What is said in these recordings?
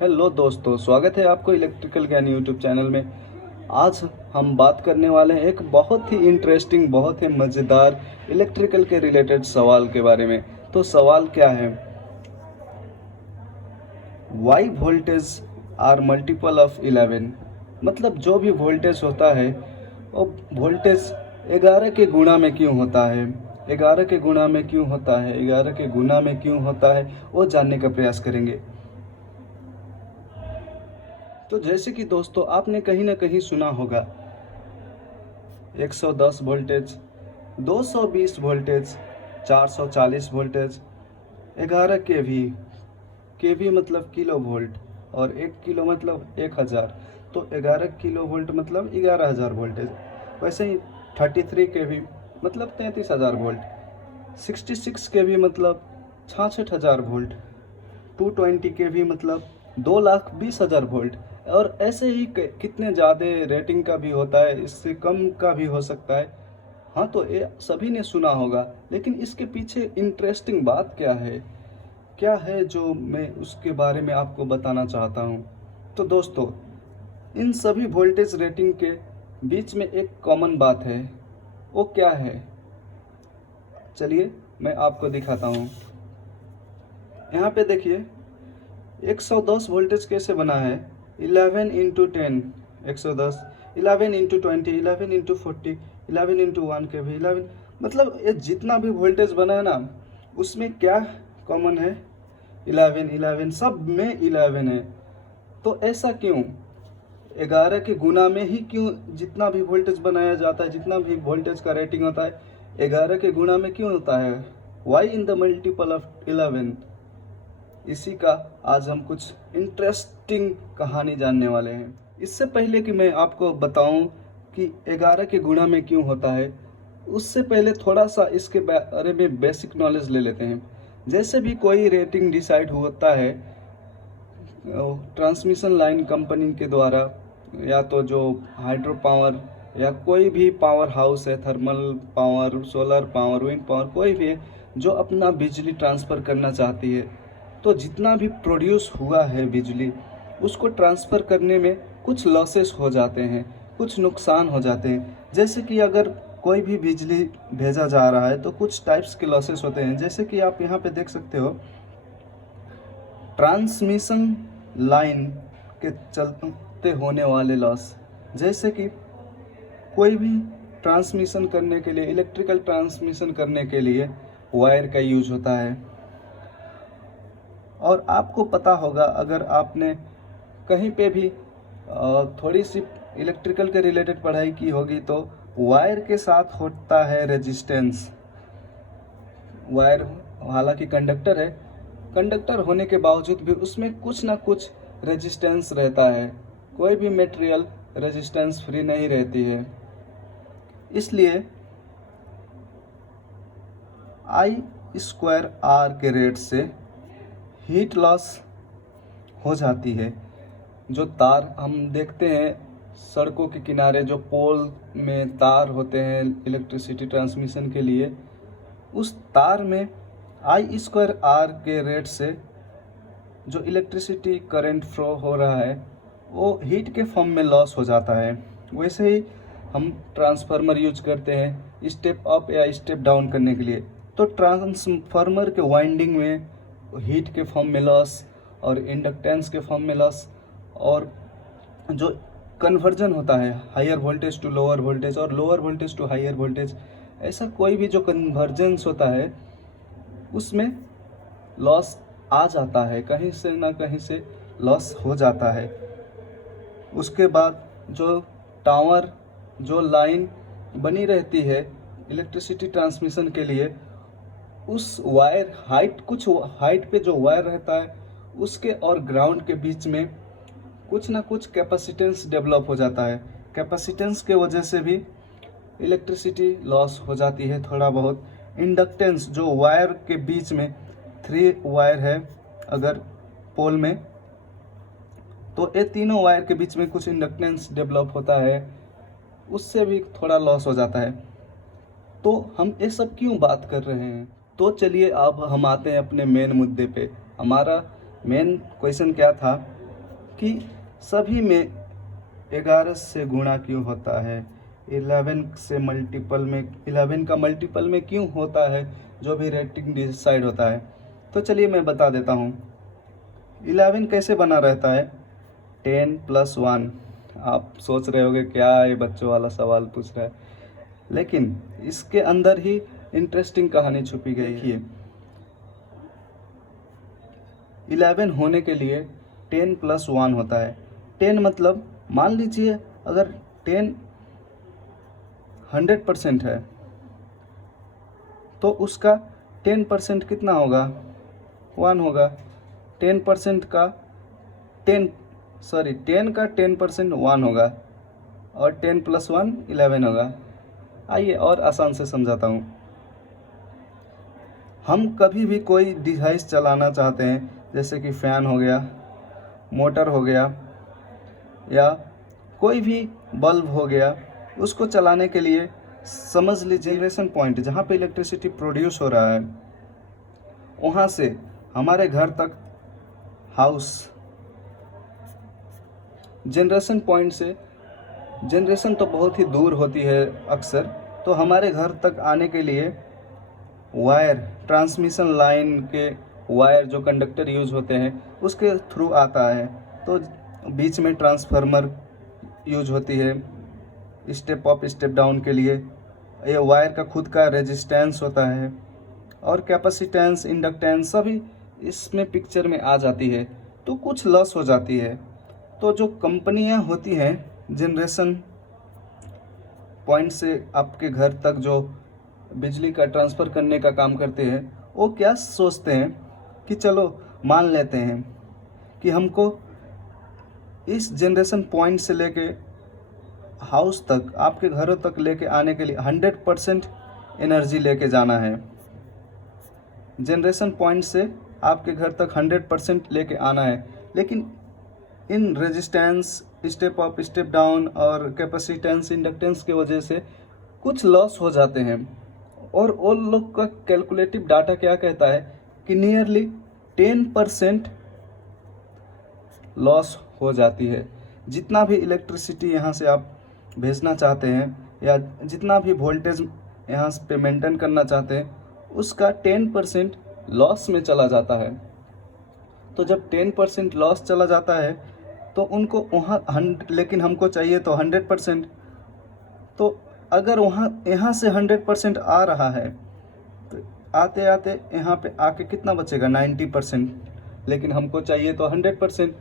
Hello दोस्तों, स्वागत है आपको इलेक्ट्रिकल ज्ञान यूट्यूब चैनल में। आज हम बात करने वाले हैं एक बहुत ही इंटरेस्टिंग, बहुत ही मज़ेदार इलेक्ट्रिकल के रिलेटेड सवाल के बारे में। तो सवाल क्या है? Why voltage are multiple of 11। मतलब जो भी वोल्टेज होता है वो वोल्टेज 11 के गुणा में क्यों होता है, 11 के गुणा में क्यों होता है, 11 के गुणा में क्यों होता है, वो जानने का प्रयास करेंगे। तो जैसे कि दोस्तों आपने कहीं ना कहीं सुना होगा 110 वोल्टेज, 220 वोल्टेज, 440 वोल्टेज, 11 केवी मतलब किलो वोल्ट, और 1 किलो मतलब 1000। तो 11 किलो वोल्ट मतलब 11,000 वोल्टेज। वैसे ही 33 केवी मतलब 33,000 वोल्ट, 66 केवी मतलब 66,000 वोल्ट, 220 केवी मतलब 2,20,000 वोल्ट। और ऐसे ही कितने ज़्यादा रेटिंग का भी होता है, इससे कम का भी हो सकता है। हाँ, तो ये सभी ने सुना होगा, लेकिन इसके पीछे इंटरेस्टिंग बात क्या है जो मैं उसके बारे में आपको बताना चाहता हूँ। तो दोस्तों, इन सभी वोल्टेज रेटिंग के बीच में एक कॉमन बात है। वो क्या है? चलिए मैं आपको दिखाता हूँ। यहाँ पे देखिए 110 वोल्टेज कैसे बना है। 11 इंटू 10 110, 11 इंटू 20, 11 इंटू 40, 11 इंटू 1 के भी 11। मतलब ये जितना भी वोल्टेज बना है ना, उसमें क्या कॉमन है? 11 11, सब में 11 है। तो ऐसा क्यों? 11 के गुना में ही क्यों जितना भी वोल्टेज बनाया जाता है, जितना भी वोल्टेज का रेटिंग होता है, 11 के गुना में क्यों होता है? Why in the multiple of 11? इसी का आज हम कुछ इंटरेस्टिंग कहानी जानने वाले हैं। इससे पहले कि मैं आपको बताऊं कि 11 के गुणा में क्यों होता है, उससे पहले थोड़ा सा इसके बारे में बेसिक नॉलेज ले लेते हैं। जैसे भी कोई रेटिंग डिसाइड होता है ट्रांसमिशन लाइन कंपनी के द्वारा, या तो जो हाइड्रो पावर या कोई भी पावर हाउस है, thermal power, solar power, wind power, कोई भी है जो अपना बिजली ट्रांसफ़र करना चाहती है, तो जितना भी प्रोड्यूस हुआ है बिजली, उसको ट्रांसफ़र करने में कुछ लॉसेस हो जाते हैं, कुछ नुकसान हो जाते हैं। जैसे कि अगर कोई भी बिजली भेजा जा रहा है तो कुछ टाइप्स के लॉसेस होते हैं। जैसे कि आप यहाँ पे देख सकते हो, ट्रांसमिशन लाइन के चलते होने वाले लॉस। जैसे कि कोई भी ट्रांसमिशन करने के लिए, इलेक्ट्रिकल ट्रांसमिशन करने के लिए वायर का यूज होता है। और आपको पता होगा, अगर आपने कहीं पे भी थोड़ी सी इलेक्ट्रिकल के रिलेटेड पढ़ाई की होगी, तो वायर के साथ होता है रेजिस्टेंस। वायर हालांकि कंडक्टर है, कंडक्टर होने के बावजूद भी उसमें कुछ ना कुछ रेजिस्टेंस रहता है। कोई भी मटेरियल रेजिस्टेंस फ्री नहीं रहती है। इसलिए I² के रेट से हीट लॉस हो जाती है। जो तार हम देखते हैं सड़कों के किनारे, जो पोल में तार होते हैं इलेक्ट्रिसिटी ट्रांसमिशन के लिए, उस तार में I² के रेट से जो इलेक्ट्रिसिटी करंट फ्लो हो रहा है वो हीट के फॉर्म में लॉस हो जाता है। वैसे ही हम ट्रांसफार्मर यूज करते हैं स्टेप अप या स्टेप डाउन करने के लिए। तो ट्रांसफार्मर के वाइंडिंग में हीट के फॉर्म में लॉस, और इंडक्टेंस के फॉर्म में लॉस, और जो कन्वर्जन होता है higher voltage to lower voltage और lower voltage to higher voltage, ऐसा कोई भी जो कन्वर्जेंस होता है उसमें लॉस आ जाता है, कहीं से ना कहीं से लॉस हो जाता है। उसके बाद जो टावर, जो लाइन बनी रहती है इलेक्ट्रिसिटी ट्रांसमिशन के लिए, उस वायर हाइट, कुछ हाइट पे जो वायर रहता है उसके और ग्राउंड के बीच में कुछ ना कुछ कैपेसिटेंस डेवलप हो जाता है। कैपेसिटेंस के वजह से भी इलेक्ट्रिसिटी लॉस हो जाती है थोड़ा बहुत। इंडक्टेंस, जो वायर के बीच में 3 वायर है अगर पोल में, तो ये तीनों वायर के बीच में कुछ इंडक्टेंस डेवलप होता है, उससे भी थोड़ा लॉस हो जाता है। तो हम ये सब क्यों बात कर रहे हैं? तो चलिए अब हम आते हैं अपने मेन मुद्दे पे। हमारा मेन क्वेश्चन क्या था कि सभी में 11 से गुणा क्यों होता है, 11 का मल्टीपल में क्यों होता है, जो भी रेटिंग डिसाइड होता है। तो चलिए मैं बता देता हूँ 11 कैसे बना रहता है। 10 + 1। आप सोच रहे होंगे क्या ये बच्चों वाला सवाल पूछ रहा है, लेकिन इसके अंदर ही इंटरेस्टिंग कहानी छुपी गई है। 11 होने के लिए 10 + 1 होता है। 10 मतलब मान लीजिए अगर 10 100% है तो उसका 10% कितना होगा, 1 होगा। 10% का 10 का 10% 1 होगा और 10 + 1 11 होगा। आइए और आसान से समझाता हूँ। हम कभी भी कोई डिवाइस चलाना चाहते हैं, जैसे कि फ़ैन हो गया, मोटर हो गया या कोई भी बल्ब हो गया, उसको चलाने के लिए समझ लीजिए जनरेशन पॉइंट जहाँ पे इलेक्ट्रिसिटी प्रोड्यूस हो रहा है, वहाँ से हमारे घर तक हाउस जनरेशन पॉइंट से, जनरेशन तो बहुत ही दूर होती है अक्सर, तो हमारे घर तक आने के लिए वायर, ट्रांसमिशन लाइन के वायर जो कंडक्टर यूज़ होते हैं उसके थ्रू आता है। तो बीच में ट्रांसफार्मर यूज होती है स्टेप अप स्टेप डाउन के लिए। ये वायर का खुद का रेजिस्टेंस होता है और कैपेसिटेंस, इंडक्टेंस सभी इसमें पिक्चर में आ जाती है, तो कुछ लॉस हो जाती है। तो जो कंपनियां होती हैं जनरेशन पॉइंट से आपके घर तक जो बिजली का ट्रांसफ़र करने का काम करते हैं, वो क्या सोचते हैं कि चलो मान लेते हैं कि हमको इस जनरेशन पॉइंट से लेके हाउस तक, आपके घरों तक लेके आने के लिए 100% एनर्जी लेके जाना है। जनरेशन पॉइंट से आपके घर तक 100% लेके आना है, लेकिन in resistance, step up step down और कैपेसिटेंस, इंडक्टेंस की वजह से कुछ लॉस हो जाते हैं। और वो लोग का कैलकुलेटिव डाटा क्या कहता है कि नियरली 10% लॉस हो जाती है। जितना भी इलेक्ट्रिसिटी यहाँ से आप भेजना चाहते हैं या जितना भी वोल्टेज यहाँ पे मेंटेन करना चाहते हैं, उसका 10% लॉस में चला जाता है। तो जब 10% लॉस चला जाता है तो उनको वहाँ लेकिन हमको चाहिए तो 100%। तो अगर यहाँ से 100% आ रहा है तो आते आते यहाँ पे आके कितना बचेगा, 90%। लेकिन हमको चाहिए तो 100%।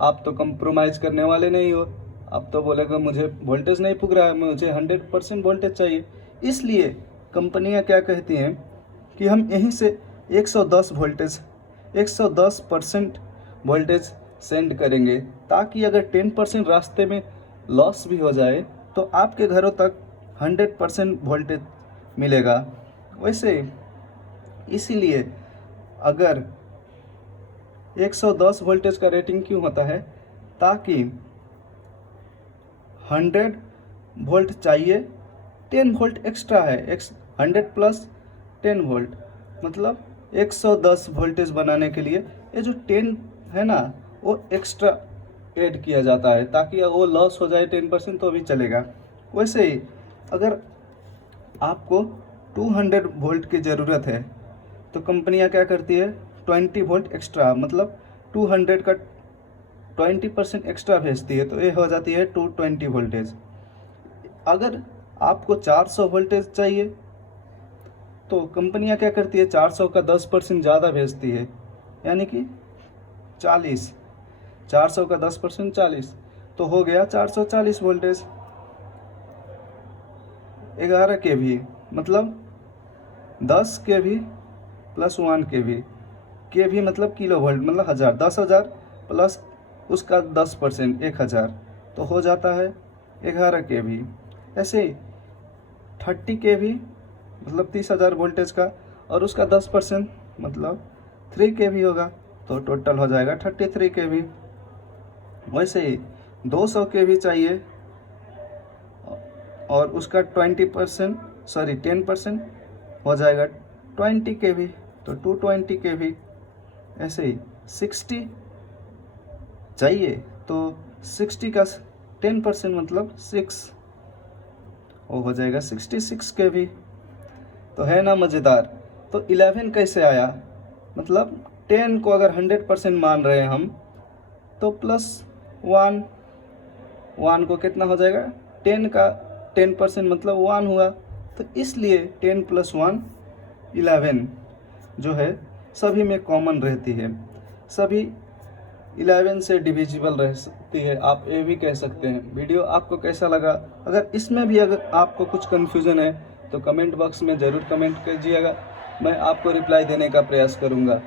आप तो कंप्रोमाइज़ करने वाले नहीं हो, आप तो बोलेगा मुझे वोल्टेज नहीं पुग रहा है, मुझे 100% वोल्टेज चाहिए। इसलिए कंपनियां क्या कहती हैं कि हम यहीं से 110% वोल्टेज सेंड करेंगे, ताकि अगर 10% रास्ते में लॉस भी हो जाए तो आपके घरों तक 100% वोल्टेज मिलेगा। वैसे इसीलिए अगर 110 वोल्टेज का रेटिंग क्यों होता है, ताकि 100 वोल्ट चाहिए, 10 वोल्ट एक्स्ट्रा है, 100 + 10 वोल्ट मतलब 110 वोल्टेज बनाने के लिए ये जो 10 है ना, वो एक्स्ट्रा ऐड किया जाता है, ताकि वो लॉस हो जाए 10% तो भी चलेगा। वैसे ही अगर आपको 200 वोल्ट की ज़रूरत है तो कंपनियां क्या करती है, 20 वोल्ट एक्स्ट्रा मतलब 200 का 20% एक्स्ट्रा भेजती है, तो ये हो जाती है 220 वोल्टेज। अगर आपको 400 वोल्टेज चाहिए तो कंपनियां क्या करती है, 400 का 10% ज़्यादा भेजती है, यानी कि 40। 400 का 10% 40, तो हो गया 440 वोल्टेज। 11 kV मतलब 10 kV + 1 kV। kV मतलब किलो वोल्ट मतलब 1000, 10,000 प्लस उसका 10% 1000, तो हो जाता है 11 kV। ऐसे ही 30 kV मतलब 30,000 वोल्टेज का, और उसका 10% मतलब 3 kV होगा, तो टोटल हो जाएगा 33 kV। वैसे ही 200 kV चाहिए और उसका 10% हो जाएगा 20 kV, तो 220 kV। ऐसे ही 60 चाहिए तो 60 का 10% मतलब 6, वो हो जाएगा 66 kV। तो है ना मज़ेदार। तो 11 कैसे आया, मतलब 10 को अगर 100% मान रहे हैं हम तो प्लस 1, 1 को कितना हो जाएगा, 10 का 10% मतलब 1 हुआ। तो इसलिए 10 + 1 11 जो है सभी में कॉमन रहती है, सभी 11 से डिविजिबल रह सकती है, आप ये भी कह सकते हैं। वीडियो आपको कैसा लगा, अगर इसमें भी अगर आपको कुछ कन्फ्यूज़न है तो कमेंट बॉक्स में ज़रूर कमेंट कीजिएगा, मैं आपको रिप्लाई देने का प्रयास करूँगा।